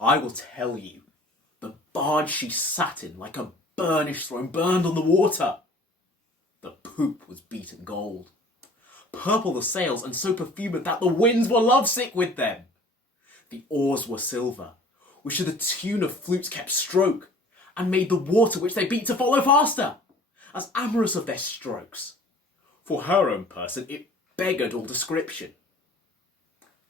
I will tell you. The barge she sat in, like a burnish throne, burned on the water. The poop was beaten gold. Purple the sails, and so perfumed that the winds were lovesick with them. The oars were silver, which to the tune of flutes kept stroke, and made the water which they beat to follow faster, as amorous of their strokes. For her own person it beggared all description.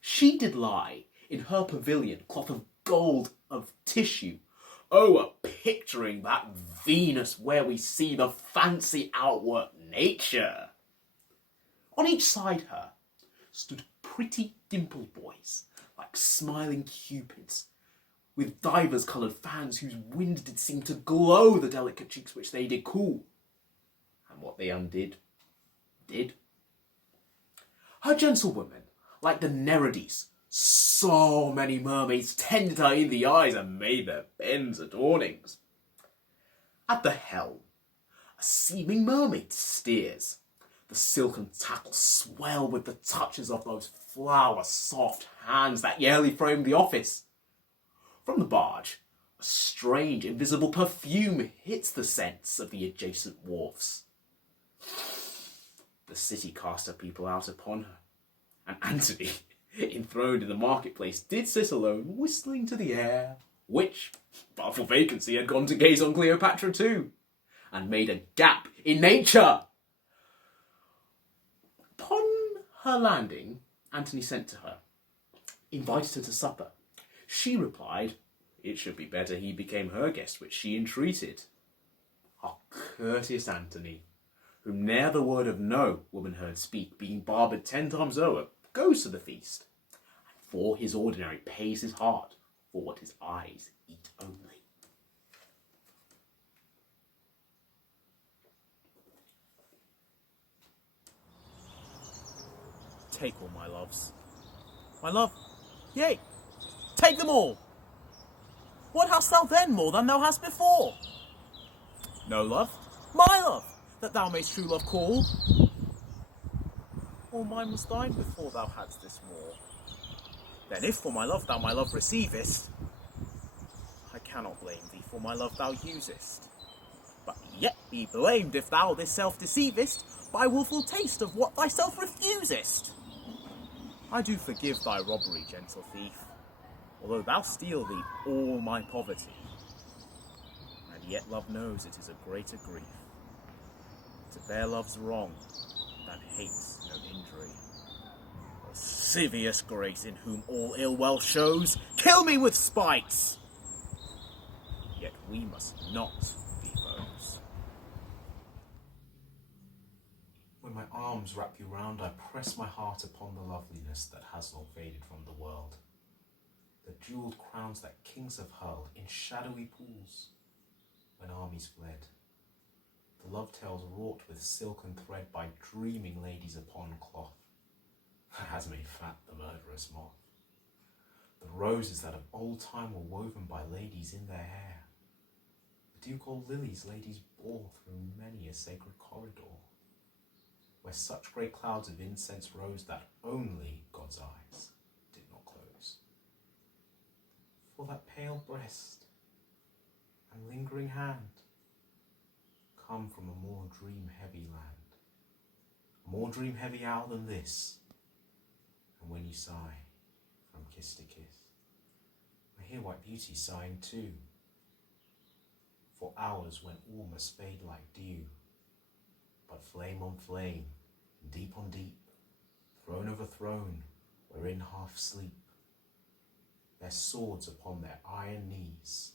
She did lie in her pavilion, cloth of gold, of tissue, a picturing that Venus where we see the fancy outwork nature. On each side her stood pretty dimpled boys, like smiling cupids, with divers coloured fans whose wind did seem to glow the delicate cheeks which they did cool. And what they undid, did. Her gentlewomen, like the Nereides, so many mermaids tended her in the eyes and made their bends adornings. At the helm, a seeming mermaid steers. The silken tackles swell with the touches of those flower-soft hands that yearly frame the office. From the barge, a strange invisible perfume hits the scents of the adjacent wharfs. The city cast her people out upon her, and Antony, enthroned in the marketplace, did sit alone, whistling to the air, which, but for vacancy, had gone to gaze on Cleopatra too, and made a gap in nature. Upon her landing, Antony sent to her, invited her to supper. She replied, it should be better he became her guest, which she entreated. Our courteous Antony, whom ne'er the word of no woman heard speak, being barbered 10 times o'er, goes to the feast, and for his ordinary pays his heart for what his eyes eat only. Take all my loves. My love, yea, take them all. What hast thou then more than thou hast before? No love, my love, that thou mayst true love call. All mine was thine before thou hadst this more. Then if for my love thou my love receivest, I cannot blame thee for my love thou usest, but yet be blamed if thou this self deceivest by wilful taste of what thyself refusest. I do forgive thy robbery, gentle thief, although thou steal thee all my poverty. And yet love knows it is a greater grief to bear love's wrong than hates no injury. Lascivious grace, in whom all ill well shows, kill me with spite! Yet we must not be foes. When my arms wrap you round, I press my heart upon the loveliness that has not faded from the world. The jewelled crowns that kings have hurled in shadowy pools when armies fled. The love tales wrought with silken thread by dreaming ladies upon cloth that has made fat the murderous moth. The roses that of old time were woven by ladies in their hair. The ducal lilies ladies bore through many a sacred corridor, where such great clouds of incense rose that only God's eyes did not close. For that pale breast and lingering hand come from a more dream-heavy land, a more dream-heavy hour than this. And when you sigh from kiss to kiss, I hear white beauty sighing too, for hours when all must fade like dew, but flame on flame, deep on deep, throne over throne, wherein half sleep, their swords upon their iron knees,